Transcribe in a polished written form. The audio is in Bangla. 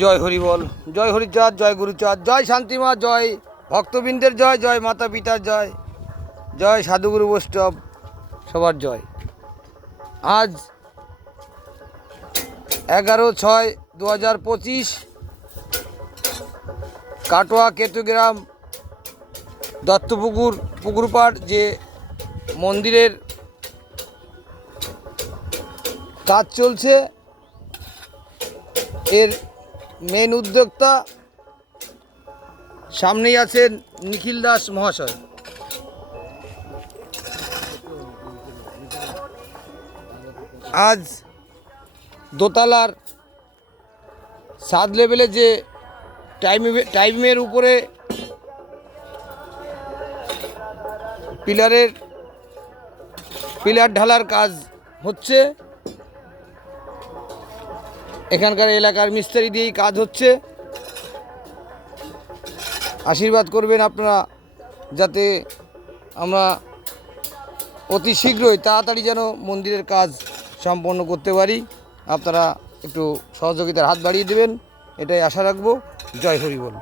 জয় হরি বল, জয় হরিচাঁদ, জয় গুরুচাঁদ, জয় শান্তিমা, জয় ভক্তবৃন্দের জয়, জয় মাতা পিতার জয়, জয় সাধুগুরু বৈষ্ণব সবার জয়। আজ 11/6/2025 কাটোয়া কেতুগ্রাম দত্তপুকুর পুকুরপাড় যে মন্দিরের কাজ চলছে, এর মেন উদ্যোক্তা সামনেই আছেন নিখিল দাস মহাশয়। আজ দোতলার 7 লেভেলে যে টাইমের উপরে পিলার ঢালার কাজ হচ্ছে, এখানকার এলাকার মিস্ত্রি দিয়েই কাজ হচ্ছে। আশীর্বাদ করবেন আপনারা, যাতে আমরা অতি শীঘ্রই তাড়াতাড়ি যেন মন্দিরের কাজ সম্পন্ন করতে পারি। আপনারা একটু সহযোগিতার হাত বাড়িয়ে দেবেন, এটাই আশা রাখবো। জয় হরি বল।